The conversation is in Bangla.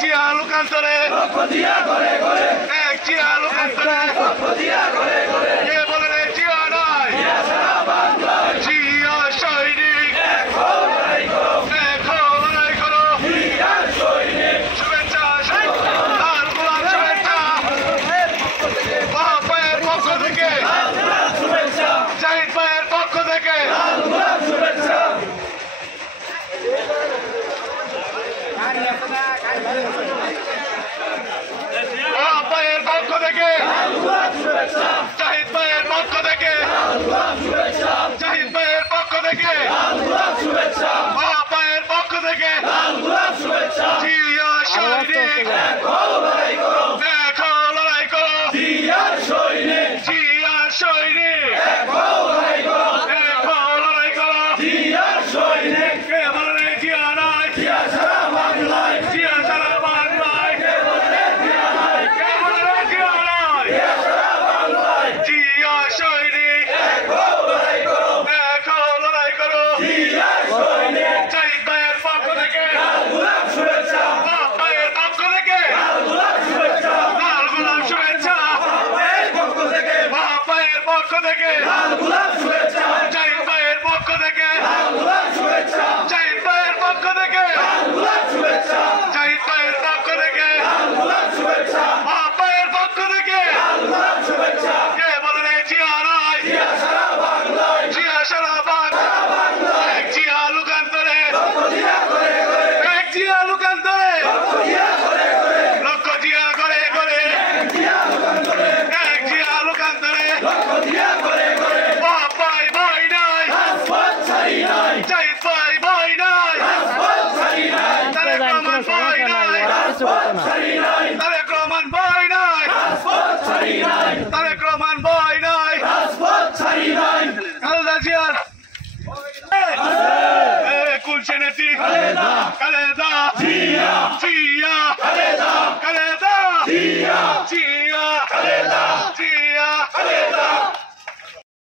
জিয়া লোকান্তরে এক জিয়া লোকান্তরে কে বলে রে জিয়া নাই জিয়া সৈনিক দেখো লড়াই করো শুভেচ্ছা লাল গোলাপ শুভেচ্ছা বাপের পক্ষ থেকে জাহিদ ভাইয়ের পক্ষ থেকে ভাইয়ের পক্ষ থেকে জাহিদ ভাইয়ের পক্ষ থেকে জাহিদ ভাইয়ের পক্ষ থেকে ভাইয়ের পক্ষ থেকে জিয়া সৈনিক দেখো লড়াই করো জিয়া সৈনিক দেখো লড়াই করো কে বলে রে জিয়া নাই জিয়া সারা বাংলায় কে বলে রে জিয়া নাই জিয়া সৈনিক দেখো লড়াই করো জাহিদ ভাইয়ের পক্ষ থেকে ভাইয়ের পক্ষ থেকে লাল গোলাপ শুভেচ্ছা ভাইয়ের পক্ষ থেকে জাহিদ ভাইয়ের পক্ষ থেকে জাহিদ ভাইয়ের পক্ষ থেকে জাহিদ ভাইয়ের পক্ষ থেকে ভাইয়ের পক্ষ থেকে কে বলে রে জিয়া নাই জিয়া সারা বাংলায় এক জিয়া লোকান্তরে এক জিয়া লোকান্তরে লক্ষ জিয়া করে করে এক জিয়া লোকান্তরে ভাই ভাই নাই জাহিদ ভাই নাই তারেক রহমান ভাই নাই তারেক রহমান ভাই নাই তারেক রহমান ভাই নাই খালেদা জিয়ার কুলসে নেত্রী খালেদা জিয়া খালেদা জিয়া